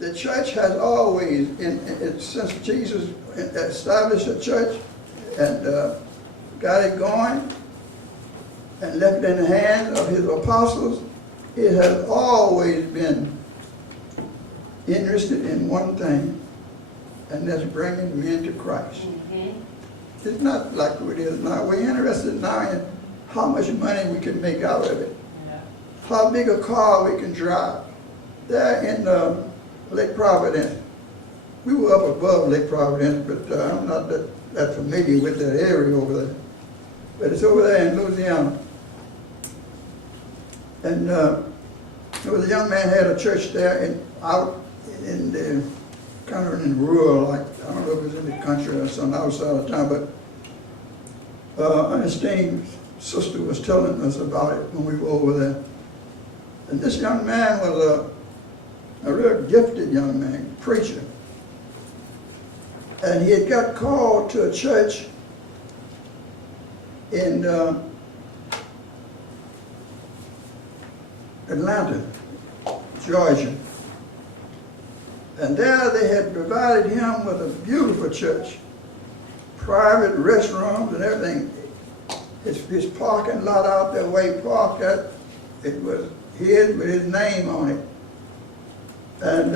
the church has always, since Jesus established a church and got it going and left it in the hands of his apostles, it has always been interested in one thing, and that's bringing men to Christ. It's not like it is now. We're interested now in how much money we can make out of it, how big a car we can drive. There in Lake Providence, we were up above Lake Providence, but I'm not that familiar with that area over there. But it's over there in Louisiana. And there was a young man had a church there out in the kind of in rural, like I don't know if it was in the country or some outside of town, but Ernestine's sister was telling us about it when we were over there. And this young man was a real gifted young man, preacher. And he had got called to a church in Atlanta, Georgia. And there they had provided him with a beautiful church, private restrooms and everything. His parking lot out there where he parked at, it was his with his name on it. And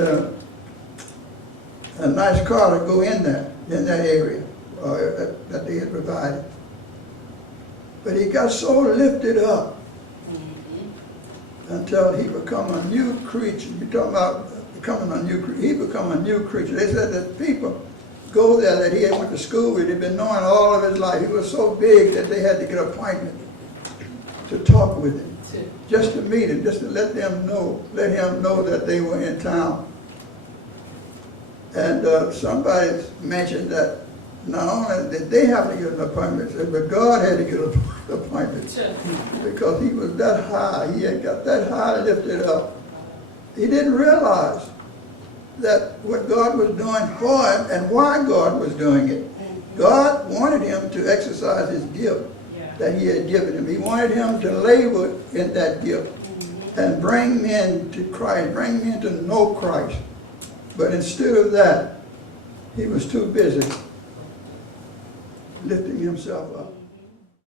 a nice car to go in there, in that area that they had provided. But he got so lifted up until he become a new creature. You're talking about becoming a new creature. He become a new creature. They said that people go there that he had went to school with, he'd been knowing all of his life. He was so big that they had to get an appointment to talk with him, just to meet him, just to let him know that they were in town. And somebody mentioned that not only did they have to get an appointment, but God had to get an appointment because he was that high. He had got that high lifted up. He didn't realize that what God was doing for him and why God was doing it. God wanted him to exercise his gift that he had given him. He wanted him to labor in that gift and bring men to Christ, bring men to know Christ. But instead of that, he was too busy lifting himself up.